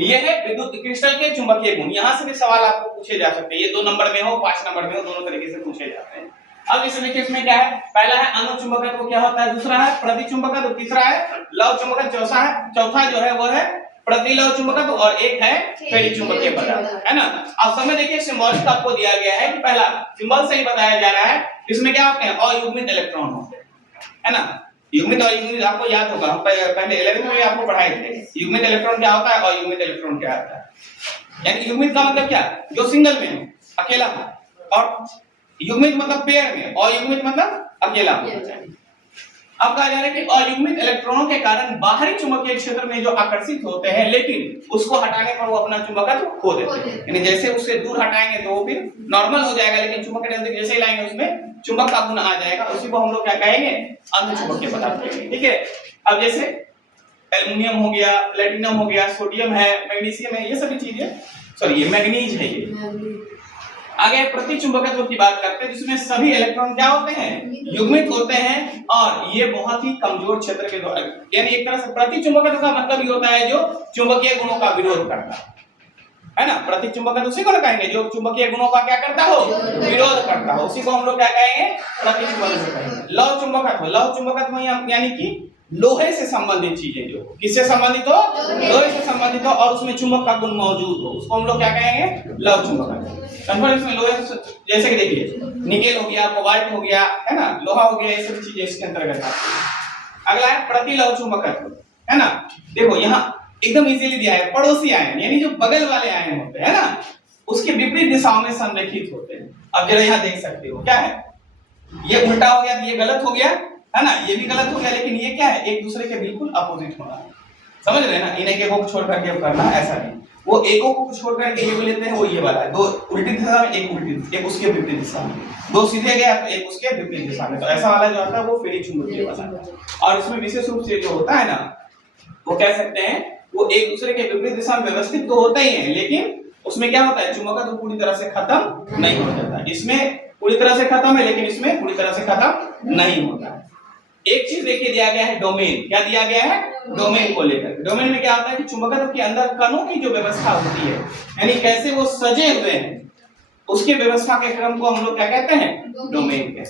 ये है विद्युत क्रिस्टल के चुंबकीय गुण। यहाँ से भी सवाल आपको पूछे जा सकते हैं, ये 2 नंबर में हो 5 नंबर में हो, दोनों तरीके से पूछे जाते हैं। अब इस देखिए इसमें क्या है, पहला है अनुचुंबकत्व क्या होता है, दूसरा है प्रतिचुंबकत्व, तीसरा है लव चुंबकत्व, चौथा जो है वो है प्रतिलव चुंबकत्व और एक है फेरी चुंबकीय पदार्थ, है ना। अब समय देखिए सिंबल आपको दिया गया है कि पहला सिंबल से ही बताया जा रहा है, इसमें क्या होते हैं अयुग्मित इलेक्ट्रॉन होते हैं, है ना। युग्मित और युग्मित आपको याद होगा, हम पहले 11वीं में आपको पढ़ाए थे। युग्मित इलेक्ट्रॉन क्या होता है, अयुग्मित इलेक्ट्रॉन क्या होता है। यानी युग्मित का मतलब क्या, जो सिंगल में है, अकेला है, और युग्मित मतलब पेयर में, अयुग्मित मतलब अकेला होना चाहिए। अब कहा जा रहा है कि अयुग्मित इलेक्ट्रॉनों के कारण बाहरी चुंबकीय क्षेत्र में जो आकर्षित होते हैं, लेकिन उसको हटाने पर वो अपना चुंबकत्व खो देते हैं। यानी जैसे उससे दूर हटाएंगे तो वो फिर नॉर्मल हो जाएगा, लेकिन चुंबक के नजदीक जैसे ही लाएंगे उसमें चुंबक का गुण आ जाएगा, उसी को हम लोग क्या कहेंगे, अनुचुंबकीय पदार्थ कहेंगे। ठीक है। अब जैसे एल्युमिनियम हो गया, प्लेटिनम हो गया, सोडियम है, मैग्नीशियम है, ये सभी चीजें, सॉरी ये मैग्नीज है ये। आगे प्रतिचुंबकत्व की बात करते हैं, जिसमें सभी इलेक्ट्रॉन क्या होते हैं, युग्मित होते हैं, और ये बहुत ही कमजोर क्षेत्र के द्वारा, यानी एक तरह से प्रतिचुंबकत्व का मतलब ये होता है जो चुंबकीय गुणों का विरोध करता है ना। प्रतिचुंबकत्व उसी को कहेंगे जो चुंबकीय गुणों का क्या करता हो, विरोध करता हो, उसी को हम लोग क्या कहेंगे, प्रतिचुंबकत्व कहेंगे। लव चुंबकत्व यानी कि लोहे से संबंधित चीजें, जो किससे संबंधित हो, लोहे से संबंधित हो, और उसमें चुंबक का गुण मौजूद हो, उसको हम लोग क्या कहेंगे, लव चुंबकत्व। इसमें लोहे जैसे कि देखिए निकेल हो गया, कोबाल्ट हो गया, है ना, लोहा हो गया, ये सब चीजें इसके अंतर्गत आती है। अगला है प्रतिलव चुंबकत्व, है ना। देखो यहाँ एकदम इजीली दिया है, पड़ोसी आयन यानी जो बगल वाले आयन होते हैं ना, उसके विपरीत दिशाओं में संरेखित होते हैं। अब जरा यहाँ देख सकते हो क्या है, ये उल्टा हो गया, ये गलत हो गया, है ना, ये भी गलत हो गया, लेकिन ये क्या है, एक दूसरे के बिल्कुल अपोजिट होना है, समझ रहे हैं ना। इन्हें को छोड़ करके करना ऐसा नहीं, वो एकों को छोड़ करके ये लेते हैं, वो ये वाला है, दो उल्टी दिशा में, एक उल्टी, एक उसके विपरीत दिशा में, दो सीधे गया तो एक उसके विपरीत दिशा में, तो ऐसा वाला जो आता है वो फेरी चुंबकीय वाला है। और इसमें विशेष रूप से जो होता है ना, वो कह सकते हैं वो एक दूसरे के विपरीत दिशा में व्यवस्थित तो होते ही हैं, लेकिन उसमें क्या होता है, चुंबकत्व पूरी तरह से खत्म नहीं हो जाता। इसमें पूरी तरह से खत्म है, लेकिन इसमें पूरी तरह से खत्म नहीं होता है। एक चीज देखिए दिया गया है डोमेन, क्या दिया गया है, डोमेन को लेकर। डोमेन में क्या होता है कि चुंबकत्व के अंदर कणों की जो व्यवस्था होती है, यानी कैसे वो सजे हुए हैं, उसके व्यवस्था के क्रम को हम लोग क्या कहते हैं, डोमेन कहते हैं।